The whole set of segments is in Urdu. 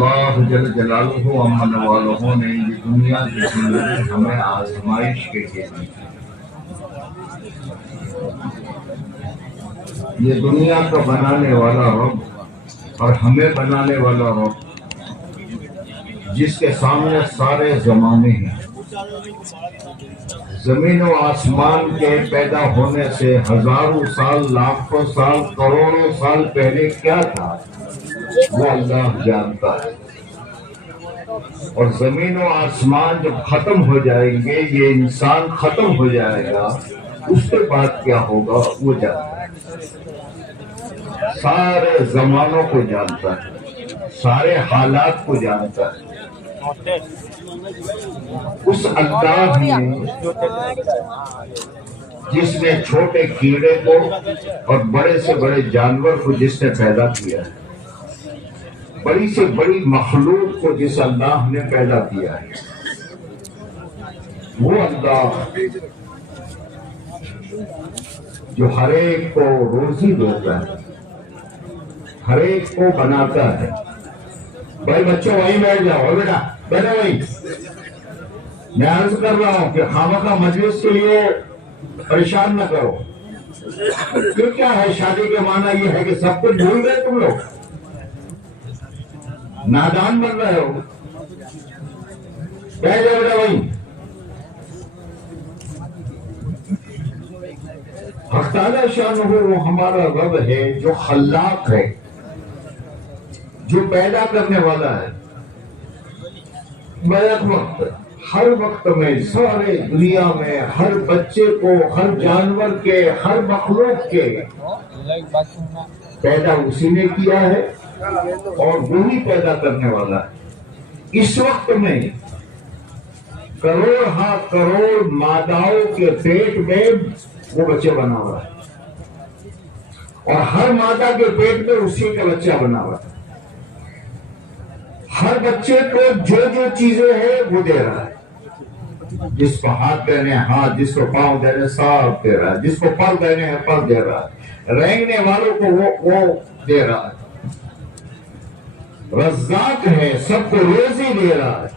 اللہ جل جلالہ امن والوں نے یہ دنیا کی زندگی ہمیں آزمائش کے لیے دی. یہ دنیا کا بنانے والا رب اور ہمیں بنانے والا رب جس کے سامنے سارے زمانے ہیں. زمین و آسمان کے پیدا ہونے سے ہزاروں سال، لاکھوں سال، کروڑوں سال پہلے کیا تھا وہ اللہ جانتا ہے. اور زمین و آسمان جب ختم ہو جائیں گے، یہ انسان ختم ہو جائے گا، اس کے بعد کیا ہوگا وہ جانتا ہے. سارے زمانوں کو جانتا ہے، سارے حالات کو جانتا ہے. اس اللہ نے جس نے چھوٹے کیڑے کو اور بڑے سے بڑے جانور کو جس نے پیدا کیا ہے، بڑی سے بڑی مخلوق کو جس اللہ نے پیدا کیا ہے، وہ اللہ جو ہر ایک کو روزی دیتا ہے، ہر ایک کو بناتا ہے. بھائی بچوں وہیں بیٹھ جاؤ، بیٹا بیٹھے وہیں. میں عرض کر رہا ہوں کہ خامخواہ مجلس کے لیے پریشان نہ کرو. پھر کیا ہے، شادی کے معنی یہ ہے کہ سب کچھ بھول گئے تم لوگ، نادان بن رہے ہو. بیٹھ جاؤ بیٹا وہیں. حق تعالی شانہ وہ ہمارا رب ہے جو خلاق ہے، جو پیدا کرنے والا ہے. بیک وقت، ہر وقت میں، سارے دنیا میں، ہر بچے کو، ہر جانور کے، ہر مخلوق کے پیدا اسی نے کیا ہے اور وہی پیدا کرنے والا ہے. اس وقت میں کروڑ ہاں کروڑ ماداؤں کے پیٹ میں وہ بچے بنا ہوا ہے، اور ہر مادہ کے پیٹ میں اسی کا بچہ بنا ہوا ہے. ہر بچے کو جو جو چیزیں ہیں وہ دے رہا ہے. جس کو ہاتھ دینے ہیں ہاتھ، جس کو پاؤں دینے سانپ دے رہا ہے، جس کو پر دینے ہیں پر دے رہا ہے، رینگنے والوں کو وہ دے رہا ہے. رزاق ہے، سب کو روزی دے رہا ہے.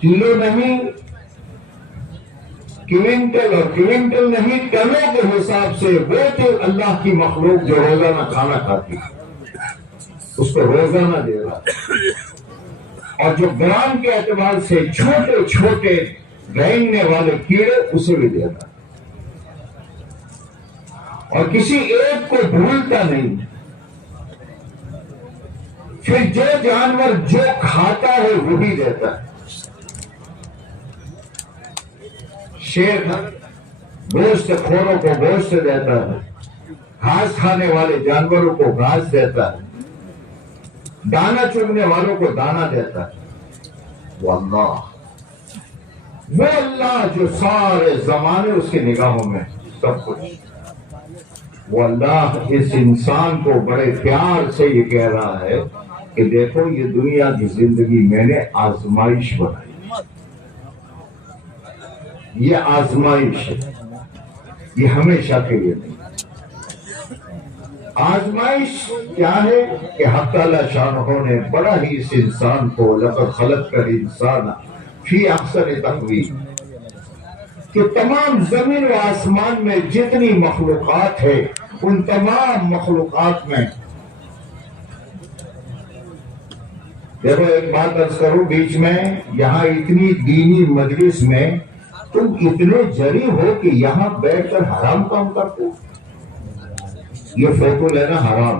کلو نہیں، کوئنٹل اور کوئنٹل نہیں، ٹنوں کے حساب سے وہ تو اللہ کی مخلوق جو روزانہ کھانا کھاتی ہے اس کو روزانہ دے رہا ہے. اور جو گرام کے اعتبار سے چھوٹے چھوٹے رینگنے والے کیڑے اسے بھی دے رہا ہے. اور کسی ایک کو بھولتا نہیں. پھر جو جانور جو کھاتا ہے وہ بھی دیتا ہے. شیر گوشت خوروں کو گوشت دیتا ہے، گھاس کھانے والے جانوروں کو گھاس دیتا ہے، دانا چگنے والوں کو دانا دیتا ہے. وہ اللہ جو سارے زمانے اس کی نگاہوں میں سب کچھ. وہ اللہ اس انسان کو بڑے پیار سے یہ کہہ رہا ہے کہ دیکھو یہ دنیا کی زندگی میں نے آزمائش بنائی. یہ آزمائش ہے، یہ ہمیشہ کے لیے نہیں. آزمائش کیا ہے کہ حق تعالی شانہ نے بڑا ہی اس انسان کو لقد خلقنا الانسان فی احسن تقویم، کہ تمام زمین و آسمان میں جتنی مخلوقات ہے ان تمام مخلوقات میں. دیکھو ایک بات عرض کروں بیچ میں، یہاں اتنی دینی مجلس میں تم اتنے جری ہو کہ یہاں بیٹھ کر حرام کام کرتے ہو. یہ فوٹو لینا حرام.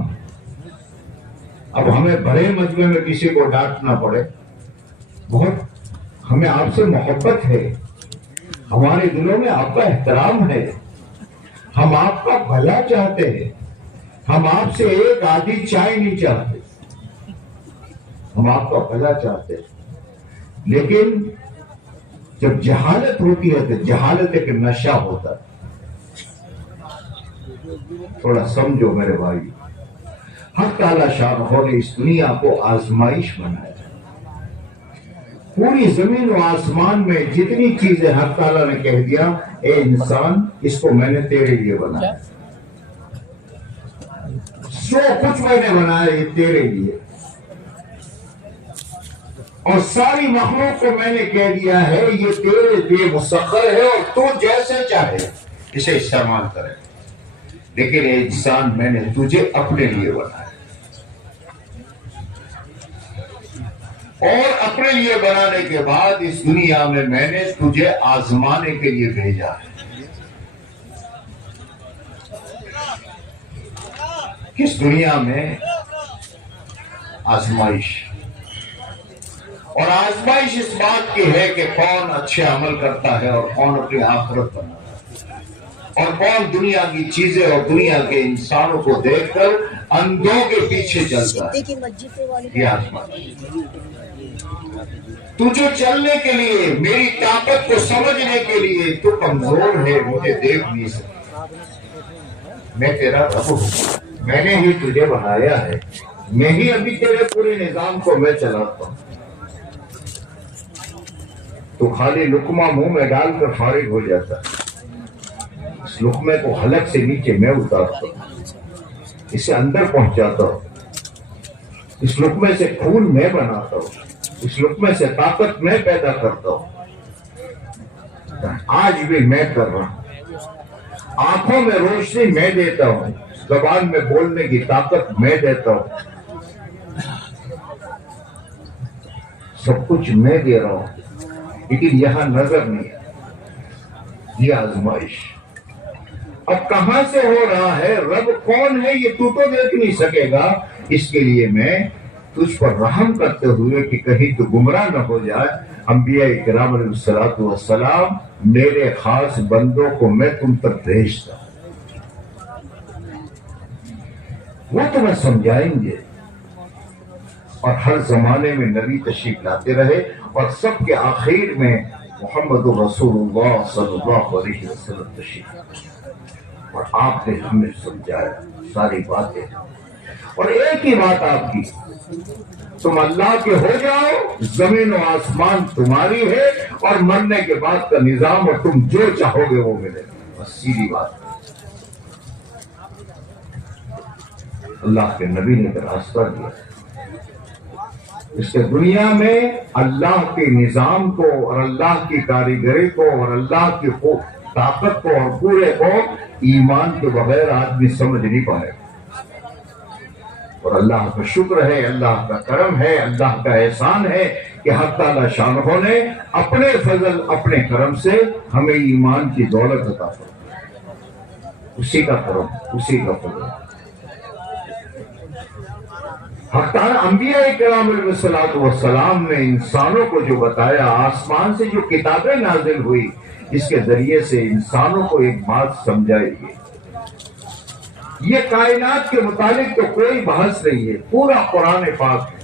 اب ہمیں بڑے مجمع میں کسی کو ڈانٹنا پڑے، بہت ہمیں آپ سے محبت ہے، ہمارے دلوں میں آپ کا احترام ہے، ہم آپ کا بھلا چاہتے ہیں، ہم آپ سے ایک آدھی چائے نہیں چاہتے، ہم آپ کا بھلا چاہتے ہیں. لیکن جب جہالت ہوتی ہے تو جہالت ایک نشہ ہوتا ہے. تھوڑا سمجھو میرے بھائی. حق تعالی شانہ نے اس دنیا کو آزمائش بنایا. پوری زمین و آسمان میں جتنی چیزیں حق تعالی نے کہہ دیا، اے انسان اس کو میں نے تیرے لیے بنایا. جو کچھ میں نے بنایا یہ تیرے لیے، اور ساری مخلوق کو میں نے کہہ دیا ہے یہ تیرے لیے مسخر ہے اور تو جیسے چاہے اسے استعمال کرے، لیکن اے انسان میں نے تجھے اپنے لیے بنایا، اور اپنے لیے بنانے کے بعد اس دنیا میں میں نے تجھے آزمانے کے لیے بھیجا ہے۔ کس دنیا میں؟ آزمائش، اور آزمائش اس بات کی ہے کہ کون اچھے عمل کرتا ہے اور کون اپنی آخرت بناتا ہے، اور کون دنیا کی چیزیں اور دنیا کے انسانوں کو دیکھ کر اندھوں کے پیچھے چلتا ہے۔ یہ آزمائش، تجھے چلنے کے لیے، میری طاقت کو سمجھنے کے لیے تو کمزور ہے، مجھے دیکھ نہیں سکتا، میں تیرا رب ہوں، میں نے ہی تجھے بنایا ہے، میں ہی ابھی تیرے پورے نظام کو میں چلاتا ہوں، تو خالی لقمہ منہ میں ڈال کر فارغ ہو جاتا ہے، اس لقمے کو حلق سے نیچے میں اتارتا ہوں، اسے اندر پہنچاتا ہوں، اس لقمے سے خون میں بناتا ہوں، اس لقمے سے طاقت میں پیدا کرتا ہوں، آج بھی میں کر رہا ہوں، آنکھوں میں روشنی میں دیتا ہوں، زبان میں بولنے کی طاقت میں دیتا ہوں، سب کچھ میں دے رہا ہوں، لیکن یہاں نظر نہیں ہے، یہ آزمائش اب کہاں سے ہو رہا ہے، رب کون ہے یہ تو دیکھ نہیں سکے گا، اس کے لیے میں تجھ پر رحم کرتے ہوئے کہ کہیں تو گمراہ نہ ہو جائے، انبیاء کرام علیہ الصلوۃ والسلام میرے خاص بندوں کو میں تم تک بھیجتا ہوں، وہ تمہیں سمجھائیں گے، اور ہر زمانے میں نبی تشریف لاتے رہے، اور سب کے آخر میں محمد رسول اللہ صلی اللہ علیہ وسلم تشریف لائے، اور آپ نے ہمیں سمجھایا ساری باتیں، اور ایک ہی بات آپ کی، تم اللہ کے ہو جاؤ، زمین و آسمان تمہاری ہے، اور مرنے کے بعد کا نظام اور تم جو چاہو گے وہ ملے گا، بس سیدھی بات۔ اللہ کے نبی نے ایک راستہ دیا، اس کے دنیا میں اللہ کے نظام کو اور اللہ کی کاریگری کو اور اللہ کی طاقت کو اور پورے کو ایمان کے بغیر آدمی سمجھ نہیں پائے، اور اللہ کا شکر ہے، اللہ کا کرم ہے، اللہ کا احسان ہے کہ حق تعالی شانہ نے اپنے فضل اپنے کرم سے ہمیں ایمان کی دولت عطا فرمائی، اسی کا کرم، اسی کا فضل۔ حق تعالی انبیاء کرام علیہ الصلوۃ والسلام نے انسانوں کو جو بتایا، آسمان سے جو کتابیں نازل ہوئی، اس کے ذریعے سے انسانوں کو ایک بات سمجھائی گئی، یہ کائنات کے متعلق تو کوئی بحث نہیں ہے، پورا قرآن پاک ہے،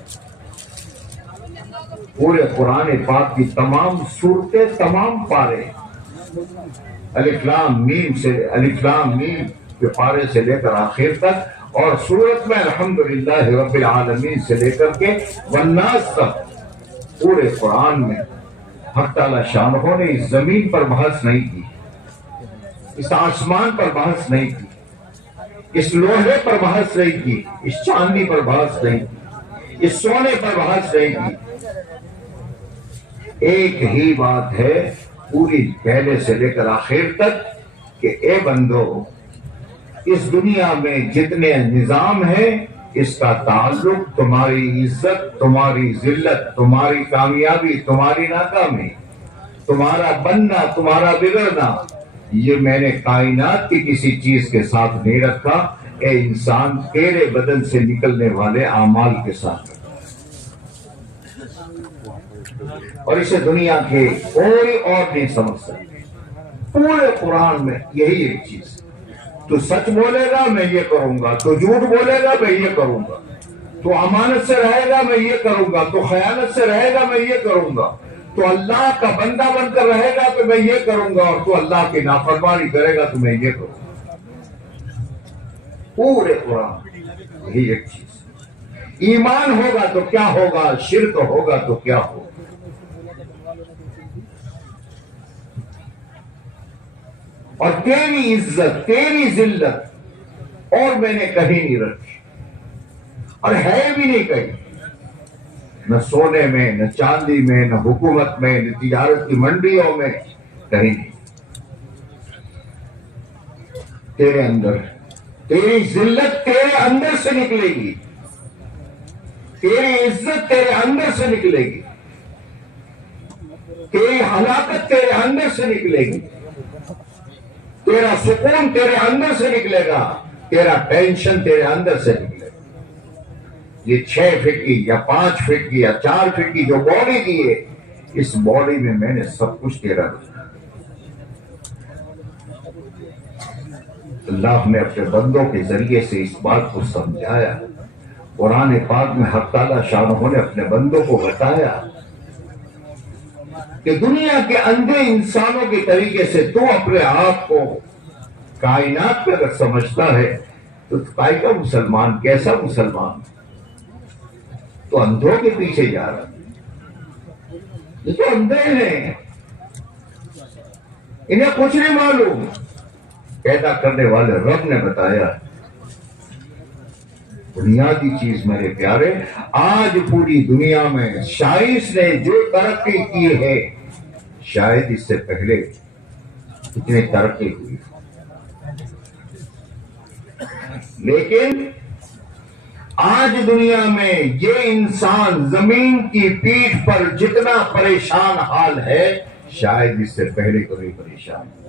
پورے قرآن پاک کی تمام صورتیں، تمام پارے، الف لام میم سے، الف لام میم کے پارے سے لے کر آخر تک، اور سورت میں الحمدللہ رب العالمین سے لے کر کے والناس تک، پورے قرآن میں حق تعالی شانہ نے اس زمین پر بحث نہیں کی، اس آسمان پر بحث نہیں کی، اس لوہے پر بحث نہیں کی، اس چاندی پر بحث نہیں کی، اس سونے پر بحث نہیں کی، ایک ہی بات ہے پوری پہلے سے لے کر آخر تک کہ اے بندو، اس دنیا میں جتنے نظام ہیں اس کا تعلق تمہاری عزت، تمہاری ذلت، تمہاری کامیابی، تمہاری ناکامی، تمہارا بننا، تمہارا بگڑنا، یہ میں نے کائنات کی کسی چیز کے ساتھ نہیں رکھا، اے انسان تیرے بدن سے نکلنے والے اعمال کے ساتھ رکھا، اور اسے دنیا کے کوئی اور نہیں سمجھ سکتے، پورے قرآن میں یہی ایک چیز، تو سچ بولے گا میں یہ کروں گا، تو جھوٹ بولے گا میں یہ کروں گا، تو امانت سے رہے گا میں یہ کروں گا، تو خیانت سے رہے گا میں یہ کروں گا، تو اللہ کا بندہ بن کر رہے گا تو میں یہ کروں گا، اور تو اللہ کی نافرمانی کرے گا تو میں یہ کروں گا، پورے قرآن یہی ایک چیز، ایمان ہوگا تو کیا ہوگا، شرک ہوگا تو کیا ہوگا، اور تیری عزت، تیری ذلت اور میں نے کہیں نہیں رکھی، اور ہے بھی نہیں کہیں، نہ سونے میں، نہ چاندی میں، نہ حکومت میں، نہ تجارت کی منڈیوں میں، کہیں نہیں۔ تیرے اندر، تیری ذلت تیرے اندر سے نکلے گی، تیری عزت تیرے اندر سے نکلے گی، تیری ہلاکت تیرے اندر سے نکلے گی، تیرا سکون تیرے اندر سے نکلے گا، تیرا ٹینشن تیرے اندر سے نکلے گا۔ یہ 6 فٹ کی یا 5 فٹ کی یا 4 فٹ کی جو باڈی دی ہے، اس باڈی میں نے سب کچھ تیرا رکھا۔ اللہ نے اپنے بندوں کے ذریعے سے اس بات کو سمجھایا۔ قرآن پاک میں حق تعالیٰ شانہ نے اپنے بندوں کو بتایا کہ دنیا کے اندھے انسانوں کے طریقے سے تو اپنے آپ کو کائنات میں اگر سمجھتا ہے تو کائے کا مسلمان، کیسا مسلمان؟ تو اندھوں کے پیچھے جا رہا، یہ تو اندھے ہیں، انہیں کچھ نہیں معلوم۔ پیدا کرنے والے رب نے بتایا۔ بنیادی چیز میرے پیارے، آج پوری دنیا میں سائنس نے جو ترقی کی ہے، شاید اس سے پہلے اتنی ترقی ہوئی، لیکن آج دنیا میں یہ انسان زمین کی پیٹھ پر جتنا پریشان حال ہے، شاید اس سے پہلے کبھی پریشان ہوا۔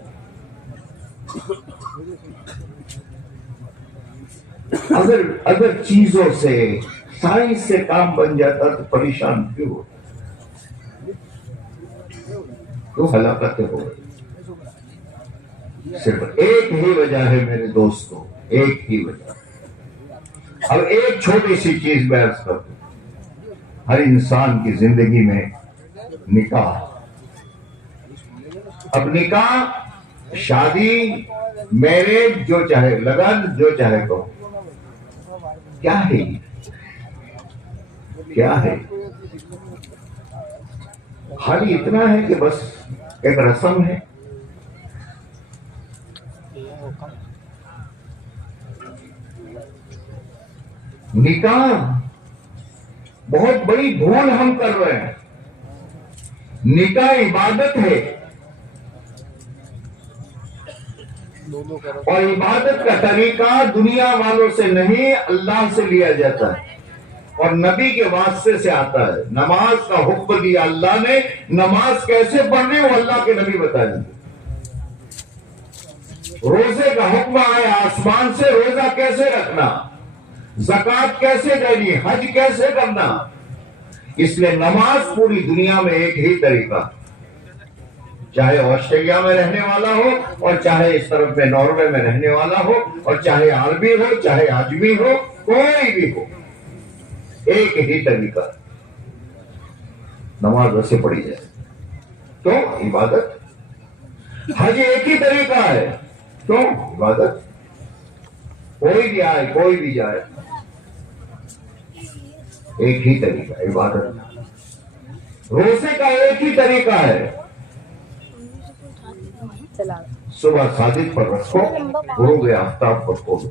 اگر چیزوں سے، سائنس سے کام بن جاتا تو پریشان کیوں ہو؟ کیوں ہلاکتیں ہو؟ صرف ایک ہی وجہ ہے میرے دوستوں، ایک ہی وجہ۔ اب ایک چھوٹی سی چیز میں عرض کر دوں، ہر انسان کی زندگی میں نکاح، اب نکاح، شادی، میرج، جو چاہے لگن، جو چاہے کہو، کیا ہے یہ؟ کیا ہے؟ خالی اتنا ہے کہ بس ایک رسم ہے۔ نکاح بہت بڑی بھول ہم کر رہے ہیں۔ نکاح عبادت ہے، اور عبادت کا طریقہ دنیا والوں سے نہیں، اللہ سے لیا جاتا ہے اور نبی کے واسطے سے آتا ہے۔ نماز کا حکم دیا اللہ نے، نماز کیسے پڑھنی وہ اللہ کے نبی بتائیں گے۔ روزے کا حکم آیا آسمان سے، روزہ کیسے رکھنا، زکوٰۃ کیسے دینی، حج کیسے کرنا۔ اس لیے نماز پوری دنیا میں ایک ہی طریقہ، چاہے آسٹریلیا میں رہنے والا ہو اور چاہے اس طرف میں ناروے میں رہنے والا ہو، اور چاہے عربی ہو چاہے عجمی ہو، کوئی بھی ہو، ایک ہی طریقہ، نماز ویسے پڑھی جائے تو عبادت۔ حج ایک ہی طریقہ ہے، تو عبادت۔ کوئی بھی آئے کوئی بھی جائے، ایک ہی طریقہ عبادت۔ روزے کا ایک ہی طریقہ ہے، صبح صادق پر رکھو، غروب آفتاب پر کھولو،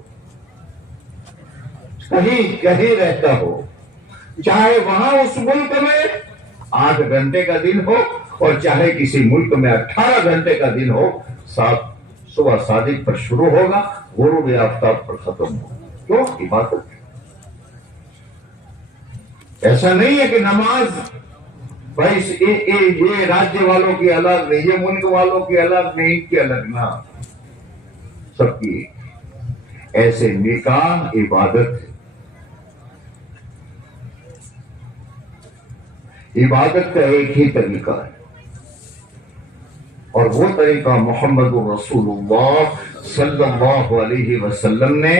کہیں رہتا ہو، چاہے وہاں اس ملک میں 8 گھنٹے کا دن ہو اور چاہے کسی ملک میں 18 گھنٹے کا دن ہو، صبح صادق پر شروع ہوگا، غروب آفتاب پر ختم ہوگا۔ کیوں؟ عبادت۔ ایسا نہیں ہے کہ نماز بھائی یہ راجیہ والوں کی الگ نہیں، یہ ملک والوں کی الگ نہیں، ان کی الگ نہ، سب کی ایسے نکاح عبادت ہے۔ عبادت کا ایک ہی طریقہ ہے، اور وہ طریقہ محمد رسول اللہ صلی اللہ علیہ وسلم نے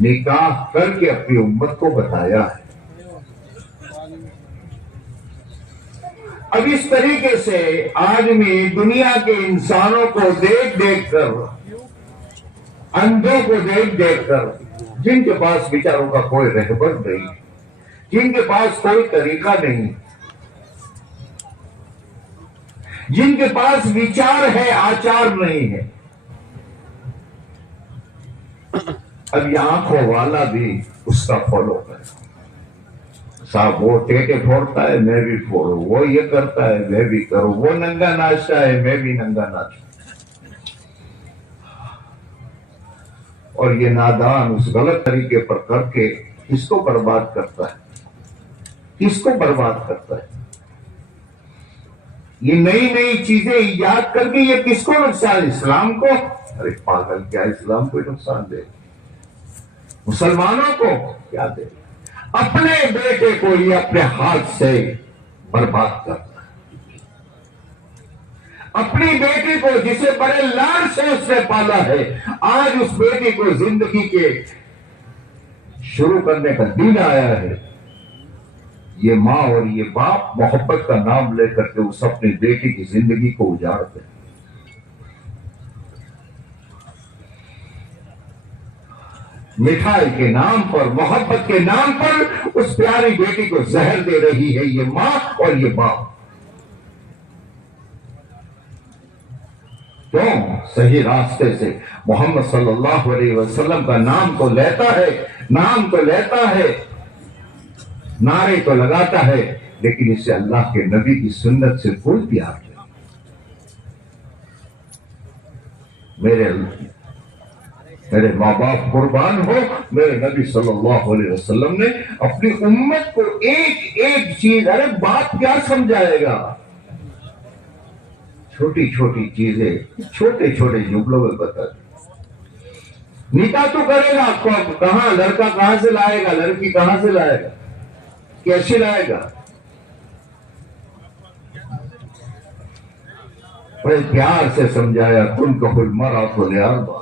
نکاح کر کے اپنی امت کو بتایا ہے۔ اب اس طریقے سے آدمی دنیا کے انسانوں کو دیکھ دیکھ کر، اندھوں کو دیکھ دیکھ کر، جن کے پاس بیچاروں کا کوئی رہبر نہیں، جن کے پاس کوئی طریقہ نہیں، جن کے پاس وچار ہے آچار نہیں ہے، اب یہ آنکھوں والا بھی اس کا فالو کرے. صاحب وہ ٹیٹے پھوڑتا ہے میں بھی پھوڑوں، وہ یہ کرتا ہے میں بھی کروں، وہ ننگا ناچتا ہے میں بھی ننگا ناچوں. اور یہ نادان اس غلط طریقے پر کر کے کس کو برباد کرتا ہے، کس کو برباد کرتا ہے. یہ نئی نئی چیزیں ایجاد کر کے یہ کس کو نقصان، اسلام کو؟ ارے پاگل، کیا اسلام کو نقصان دے؟ مسلمانوں کو کیا دے؟ اپنے بیٹے کو یہ اپنے ہاتھ سے برباد کرتا ہے. اپنی بیٹی کو جسے بڑے لاڈ سے اس نے پالا ہے، آج اس بیٹی کو زندگی کے شروع کرنے کا دن آیا ہے. یہ ماں اور یہ باپ محبت کا نام لے کر کے اس اپنی بیٹی کی زندگی کو اجاڑتے ہیں. مٹھائی کے نام پر، محبت کے نام پر اس پیاری بیٹی کو زہر دے رہی ہے یہ ماں اور یہ باپ. کیوں؟ صحیح راستے سے محمد صلی اللہ علیہ وسلم کا نام تو لیتا ہے، نام تو لیتا ہے، نعرے تو لگاتا ہے، لیکن اس سے اللہ کے نبی کی سنت سے کوئی پیار نہیں. میرے ماں باپ قربان ہو، میرے نبی صلی اللہ علیہ وسلم نے اپنی امت کو ایک ایک چیز، ارے باپ کیا سمجھائے گا، چھوٹی چھوٹی چیزیں چھوٹے چھوٹے جملوں میں بتا دی. نکاح تو کرے گا، کہاں لڑکا کہاں سے لائے گا، لڑکی کہاں سے لائے گا، کیسے لائے گا؟ بڑے پیار سے سمجھایا، تم کو المرأۃ لأربع.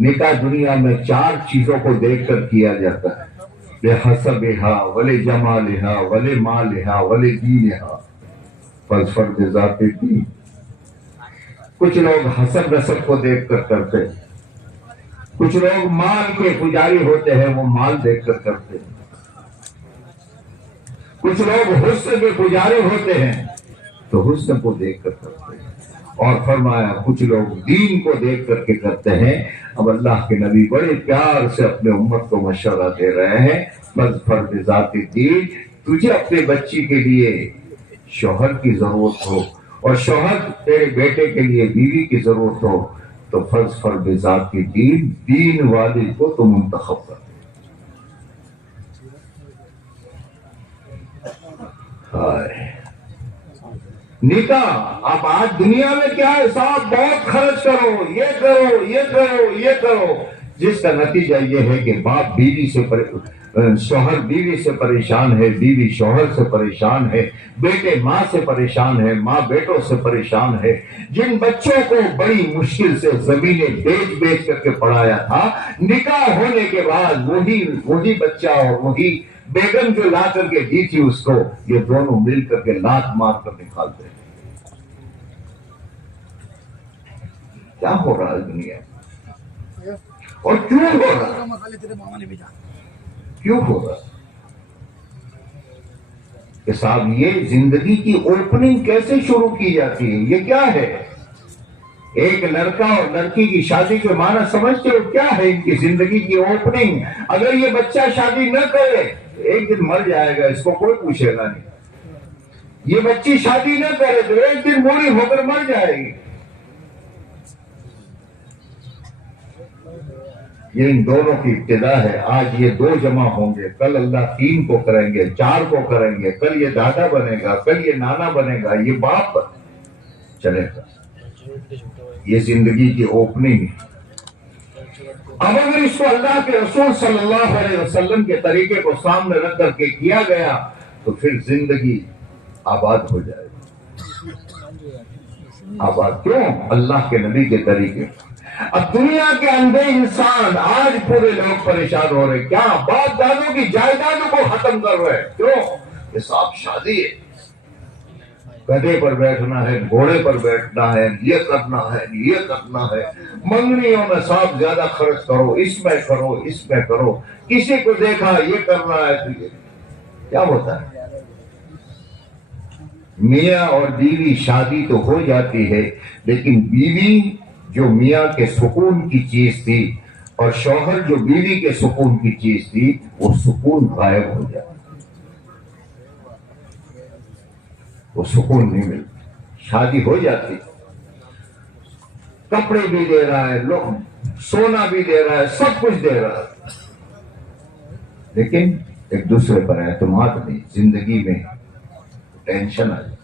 نکاح دنیا میں 4 چیزوں کو دیکھ کر کیا جاتا ہے، لحسبها ولجمالها ولمالها ولدینها فاظفر بذات الدین. کچھ لوگ حسب نسب کو دیکھ کر کرتے ہیں، کچھ لوگ مال کے پجاری ہوتے ہیں، وہ مال دیکھ کر کرتے ہیں، کچھ لوگ حسن کے پجاری ہوتے ہیں تو حسن کو دیکھ کر کرتے ہیں، اور فرمایا کچھ لوگ دین کو دیکھ کر کے کرتے ہیں. اب اللہ کے نبی بڑے پیار سے اپنے امت کو مشورہ دے رہے ہیں، فاظفر بذات الدین. تجھے اپنے بچی کے لیے شوہر کی ضرورت ہو اور شوہر تیرے بیٹے کے لیے بیوی کی ضرورت ہو تو فاظفر بذات الدین، دین والی کو تو منتخب کر. نکاح اب آج دنیا میں کیا ہے صاحب، بہت خرچ کرو، یہ کرو یہ کرو یہ کرو، جس کا نتیجہ یہ ہے کہ باپ بیوی سے شوہر بیوی سے پریشان ہے، بیوی شوہر سے پریشان ہے، بیٹے ماں سے پریشان ہے، ماں بیٹوں سے پریشان ہے. جن بچوں کو بڑی مشکل سے زمینیں بیچ بیچ کر کے پڑھایا تھا، نکاح ہونے کے بعد وہی بچہ اور وہی بیگم جو لا کر کے دی تھی اس کو، یہ دونوں مل کر کے لات مار کر نکالتے ہیں. کیا ہو رہا ہے دنیا اور کیوں ہو رہا ہے؟ کیوں ہو رہا ہے کہ صاحب یہ زندگی کی اوپننگ کیسے شروع کی جاتی ہے؟ یہ کیا ہے؟ ایک لڑکا اور لڑکی کی شادی کے معنی سمجھتے ہو کیا ہے؟ ان کی زندگی کی اوپننگ. اگر یہ بچہ شادی نہ کرے ایک دن مر جائے گا، اس کو کوئی پوچھے گا نہیں. یہ بچی شادی نہ کرے تو ایک دن بوڑھی ہو کر مر جائے گی. یہ ان دونوں کی ابتدا ہے. آج یہ 2 جمع ہوں گے، کل اللہ 3 کو کریں گے، 4 کو کریں گے، کل یہ دادا بنے گا، کل یہ نانا بنے گا، یہ باپ چلے گا. یہ زندگی کی اوپننگ ہے. اب اگر اس کو اللہ کے رسول صلی اللہ علیہ وسلم کے طریقے کو سامنے رکھ کر کے کیا گیا تو پھر زندگی آباد ہو جائے گی. آباد کیوں؟ اللہ کے نبی کے طریقے. اب دنیا کے اندھے انسان آج پورے لوگ پریشان ہو رہے، کیا باپ دادوں کی جائیدادوں کو ختم کر رہے. کیوں؟ یہ صاحب شادی ہے، گدھے پر بیٹھنا ہے، گھوڑے پر بیٹھنا ہے، یہ کرنا ہے یہ کرنا ہے، منگنیوں میں صاحب زیادہ خرچ کرو، اس میں کرو اس میں کرو، کسی کو دیکھا یہ کرنا ہے تو یہ کیا ہوتا ہے. میاں اور بیوی شادی تو ہو جاتی ہے، لیکن بیوی جو میاں کے سکون کی چیز تھی اور شوہر جو بیوی کے سکون کی چیز تھی وہ سکون غائب ہو جائے، وہ سکون نہیں ملتا۔ شادی ہو جاتی، کپڑے بھی دے رہا ہے، لوگ سونا بھی دے رہا ہے، سب کچھ دے رہا ہے، لیکن ایک دوسرے پر اعتماد نہیں، زندگی میں ٹینشن آ جائے۔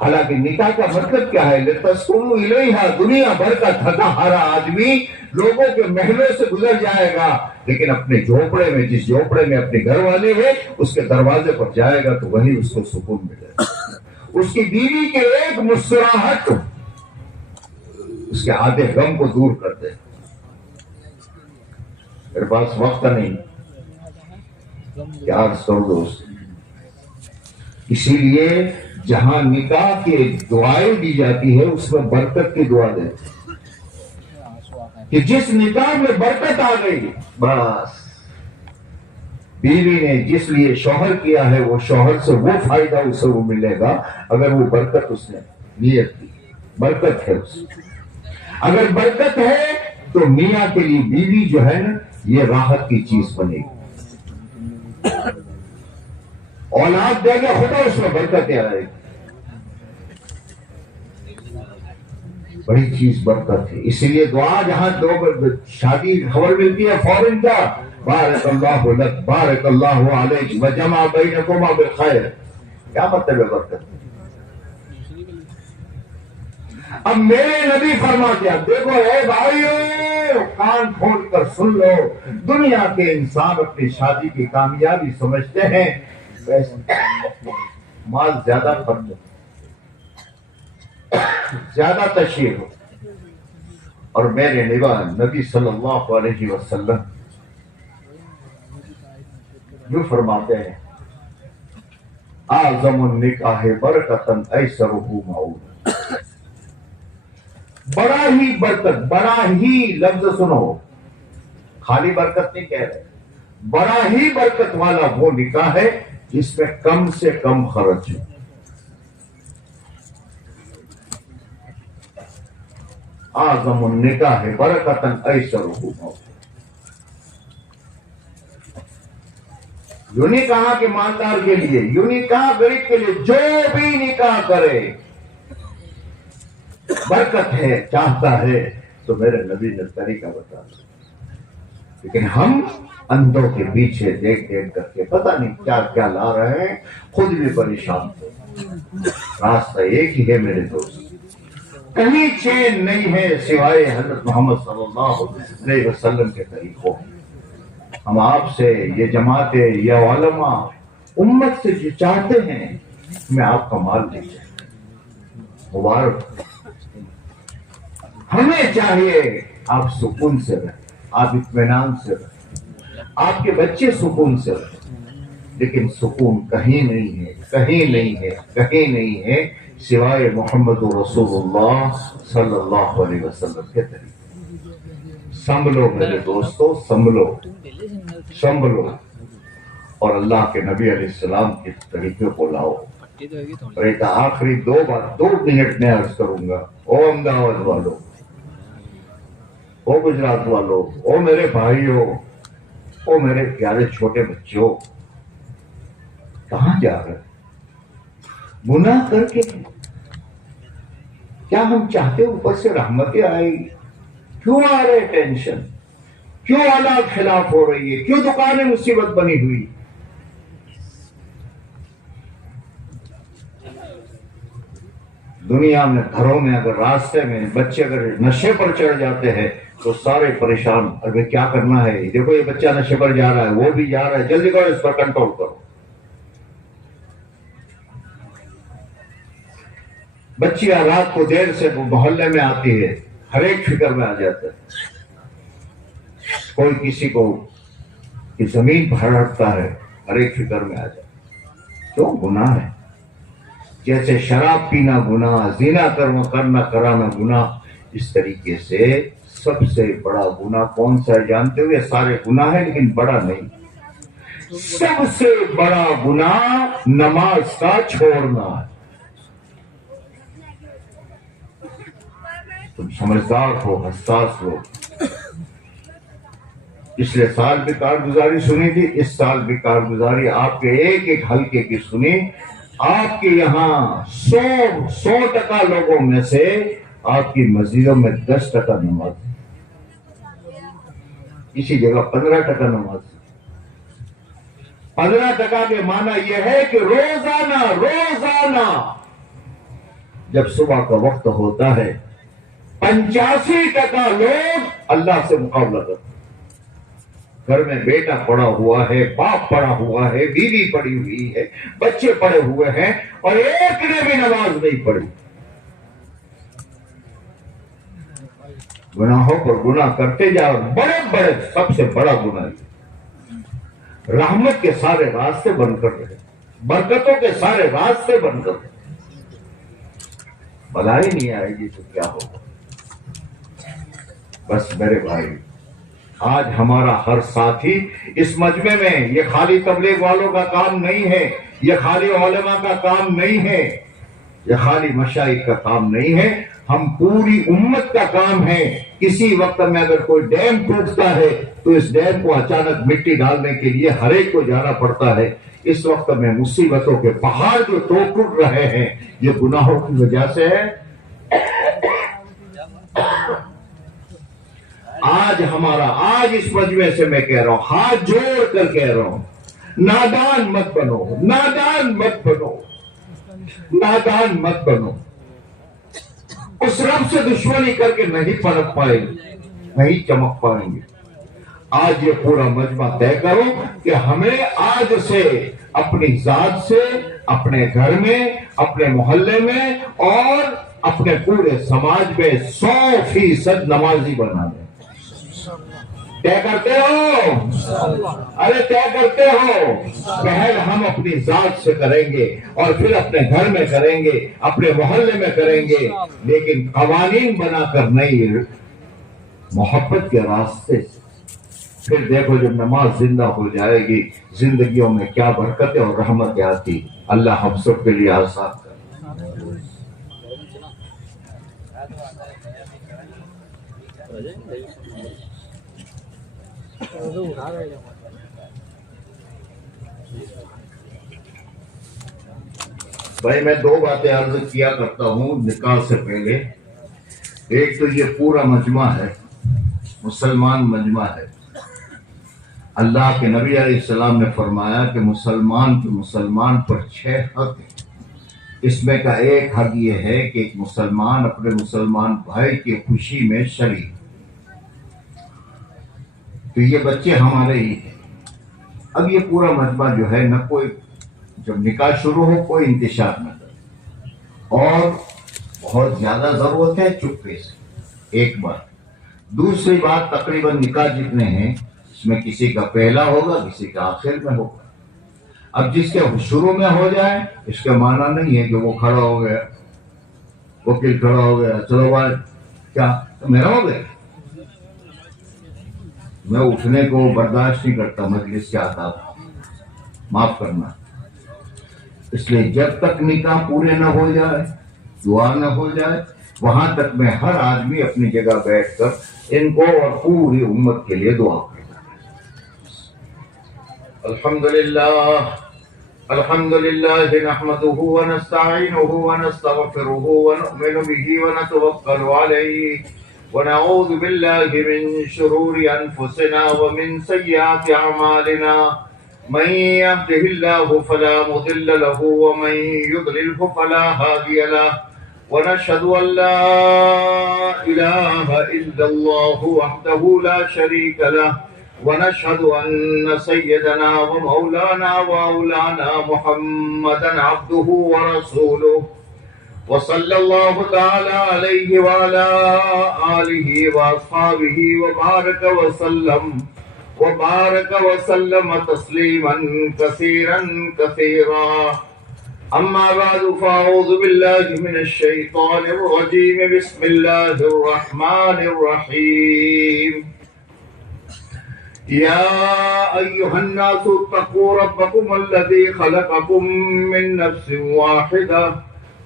حالانکہ نکاح کا مطلب کیا ہے؟ لِتَسْكُنُوا إِلَيْهَا، دنیا بھر کا تھکا ہارا آدمی لوگوں کے محلوں سے گزر جائے گا، لیکن اپنے جھوپڑے میں، جس جھوپڑے میں اپنے گھر والے ہیں، اس کے دروازے پر جائے گا تو وہی اس کو سکون ملے گا۔ اس کی بیوی کے ایک مسکراہٹ اس کے آدھے غم کو دور کر دے۔ میرے پاس وقت نہیں، کیا عرض کروں دوست۔ اسی لیے جہاں نکاح کے دعائیں دی جاتی ہے اس میں برکت کی دعا دے، کہ جس نکاح میں برکت آ گئی، بس بیوی نے جس لیے شوہر کیا ہے وہ شوہر سے وہ فائدہ اسے وہ ملے گا اگر وہ برکت اس نے نیت کی، برکت ہے اس میں۔ اگر برکت ہے تو میاں کے لیے بیوی جو ہے نا یہ راحت کی چیز بنے گی، اولاد دے گا خدا اس میں برکت آئے گی، بڑی چیز برکت ہے۔ اسی لیے دعا جہاں دو شادی خبر ملتی ہے فوراً کا بارک اللہ لک بارک اللہ علیک وجمع بینکما بالخیر، کیا مطلب ہے برکت؟ اب میرے نبی فرماتے ہیں، دیکھو اے بھائیو کان کھول کر سن لو، دنیا کے انسان اپنی شادی کی کامیابی سمجھتے ہیں مال زیادہ خرچ ہو، زیادہ تشہیر ہو، اور میرے نبی صلی اللہ علیہ وسلم جو فرماتے ہیں اعظم النکاح برکتاً ایسرہ معون، بڑا ہی برکت، بڑا ہی لفظ سنو، خالی برکت نہیں کہہ رہے، بڑا ہی برکت والا وہ نکاح ہے جس میں کم سے کم خرچ ہو۔ اعظم النکاح برکتاً ایسرہ معون، یوں نہیں کہا کہ مالدار کے لیے، یوں نہیں کہا غریب کے لیے، جو بھی نکاح کرے برکت ہے چاہتا ہے تو میرے نبی نے طریقہ بتا دیا، لیکن ہم اندھوں کے پیچھے دیکھ دیکھ کر کے پتہ نہیں کیا کیا لا رہے ہیں، خود بھی پریشان تھے۔ راستہ ایک ہی ہے میرے دوست، کہیں چین نہیں ہے سوائے حضرت محمد صلی اللہ علیہ وسلم کے طریقوں۔ ہم آپ سے، یہ جماعتیں، یہ علماء امت سے جو چاہتے ہیں میں آپ کا مال دے جائے، مبارک۔ ہمیں چاہیے آپ سکون سے رہیں، آپ اطمینان سے رہیں، آپ کے بچے سکون سے رہیں، لیکن سکون کہیں نہیں ہے، کہیں نہیں ہے، کہیں نہیں ہے سوائے محمد رسول اللہ صلی اللہ علیہ وسلم کے طریقے۔ سنبھلو میرے دوستو، سنبھلو، سنبھلو، اور اللہ کے نبی علیہ السلام کے طریقے کو لاؤ۔ اور ایک آخری دو منٹ میں عرض کروں گا، او احمدآباد والو، او گجرات والو، او میرے بھائیو، او میرے پیارے چھوٹے بچوں، کہاں جا رہے؟ گناہ کر کے کیا ہم چاہتے اوپر سے رحمتیں آئے گی؟ کیوں آ رہے ٹینشن؟ کیوں حالات خلاف ہو رہی ہے؟ کیوں دکانیں مصیبت بنی ہوئی؟ دنیا میں گھروں میں اگر راستے میں بچے اگر نشے پر چڑھ جاتے ہیں تو سارے پریشان، اگر کیا کرنا ہے، دیکھو یہ بچہ نشے پر جا رہا ہے، وہ بھی جا رہا ہے، جلدی کرو اس پر کنٹرول کرو۔ بچیاں رات کو دیر سے محلے میں آتی ہے، ہر ایک فکر میں آ جاتا ہے، کوئی کسی کو کی زمین پر ہڑتا ہے، ہر ایک فکر میں آ جاتا ہے، کیوں؟ گناہ ہے۔ جیسے شراب پینا گناہ، زنا کرنا کرانا گناہ، اس طریقے سے سب سے بڑا گناہ کون سا ہے جانتے ہو؟ یہ سارے گناہ ہیں لیکن بڑا نہیں، سب سے بڑا گناہ نماز کا چھوڑنا ہے۔ تم سمجھدار ہو، حساس ہو، پچھلے سال بھی کارگزاری سنی تھی، اس سال بھی کارگزاری آپ کے ایک ایک حلقے کی سنی۔ آپ کے یہاں 100% لوگوں میں سے آپ کی مسجدوں میں 10% نماز، اسی جگہ 15% نماز۔ 15% کے معنی یہ ہے کہ روزانہ جب صبح کا وقت ہوتا ہے 85% لوگ اللہ سے مقابلہ کرتے ہیں۔ گھر میں بیٹا پڑا ہوا ہے، باپ پڑا ہوا ہے، بیوی پڑی ہوئی ہے، بچے پڑے ہوئے ہیں، اور ایک نے بھی نماز نہیں پڑھی۔ گناہوں پر گناہ کرتے جاؤ، بڑے سب سے بڑا گناہ ہے۔ رحمت کے سارے راستے بند کر رہے، برکتوں کے سارے راستے بند کر رہے، بلائی نہیں آئے گی تو کیا ہوگا؟ بس میرے بھائی، آج ہمارا ہر ساتھی اس مجمع میں، یہ خالی تبلیغ والوں کا کام نہیں ہے، یہ خالی علماء کا کام نہیں ہے، یہ خالی مشائخ کا کام نہیں ہے، ہم پوری امت کا کام ہے۔ کسی وقت میں اگر کوئی ڈیم ٹوٹتا ہے تو اس ڈیم کو اچانک مٹی ڈالنے کے لیے ہر ایک کو جانا پڑتا ہے۔ اس وقت میں مصیبتوں کے پہاڑ جو ٹوٹ رہے ہیں، یہ گناہوں کی وجہ سے ہے۔ آج اس مجمع سے میں کہہ رہا ہوں، ہاتھ جوڑ کر کہہ رہا ہوں، نادان مت بنو۔ اس رب سے دشمنی کر کے نہیں پلٹ پائیں گے، نہیں چمک پائیں گے۔ آج یہ پورا مجمع طے کرو کہ ہمیں آج سے اپنی ذات سے، اپنے گھر میں، اپنے محلے میں اور اپنے پورے سماج میں 100% نمازی بنا دیں۔ طے کرتے ہو؟ ارے طے کرتے ہو؟ پہل ہم اپنی ذات سے کریں گے، اور پھر اپنے گھر میں کریں گے، اپنے محلے میں کریں گے، لیکن قوانین بنا کر نہیں، محبت کے راستے سے۔ پھر دیکھو جب نماز زندہ ہو جائے گی، زندگیوں میں کیا برکتیں اور رحمتیں آتی۔ اللہ ہم سب کے لیے آسان کرے۔ بھائی میں 2 باتیں عرض کیا کرتا ہوں نکاح سے پہلے۔ ایک تو یہ پورا مجمع ہے، مسلمان مجمع ہے۔ اللہ کے نبی علیہ السلام نے فرمایا کہ مسلمان پر 6 حق ہیں۔ اس میں کا ایک حق یہ ہے کہ ایک مسلمان اپنے مسلمان بھائی کی خوشی میں شریک۔ تو یہ بچے ہمارے ہی ہیں۔ اب یہ پورا مجمع جو ہے، نہ کوئی جب نکاح شروع ہو کوئی انتشار نہ کرے، اور بہت زیادہ ضرورت ہے چپکے سے، ایک بات۔ دوسری بات، تقریباً نکاح جتنے ہیں اس میں کسی کا پہلا ہوگا، کسی کا آخر میں ہوگا۔ اب جس کے شروع میں ہو جائے اس کا معنی نہیں ہے کہ وہ کھڑا ہو گیا، وکیل کھڑا ہو گیا، چلو بھائی کیا میرا ہو گیا۔ میں اٹھنے کو برداشت نہیں کرتا مجلس سے آتا، معاف کرنا۔ اس لیے جب تک نکاح پورے نہ ہو جائے، دعا نہ ہو جائے، وہاں تک میں ہر آدمی اپنی جگہ بیٹھ کر ان کو اور پوری امت کے لیے دعا کرتا ہوں۔ الحمدللہ نحمده ونستعینه ونستغفره ونؤمن به ونتوکل علیہ ونعوذ باللہ من شرور انفسنا ومن سیئات اعمالنا، من يهده الله فلا مضل له ومن يضلله فلا هادي له، ونشهد أن لا إله إلا الله وحده لا شريك له، ونشهد أن سيدنا ومولانا وأولانا محمدا عبده ورسوله، وصلى الله تعالى عليه وعلى آله وأصحابه وبارك وسلم تسليما كثيرا كثيرا. أما بعد فأعوذ بالله من الشيطان الرجيم. بسم الله الرحمن الرحيم. يا أيها الناس اتقوا ربكم الذي خلقكم من نفس واحدة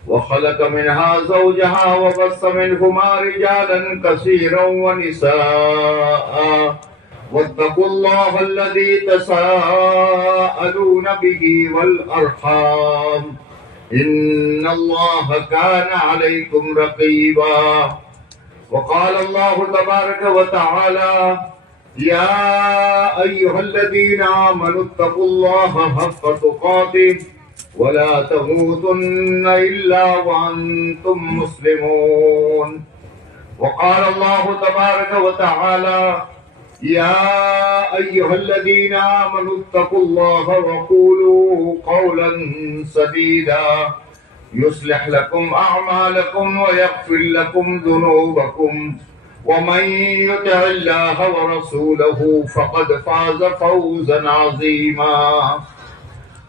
وخلق منها زوجها وبث منهما رجالا كثيرا ونساء واتقوا الله الذي تساءلون به والأرحام إن الله كان عليكم رقيبا. وقال الله تبارك وتعالى يا أيها الذين آمنوا اتقوا الله حق تقاته ولا تموتن إلا وأنتم مسلمون. وقال الله تبارك وتعالى يا أيها الذين آمنوا اتقوا الله وقولوا قولا سديدا يصلح لكم أعمالكم ويغفر لكم ذنوبكم ومن يطع الله ورسوله فقد فاز فوزا عظيما.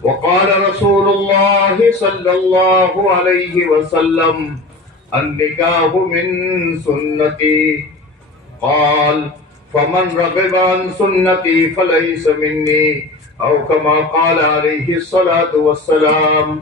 وقال رسول الله صلى الله عليه وسلم النكاح من سنتي قال فمن رغب عن سنتي فليس مني أو كما قال عليه الصلاة والسلام.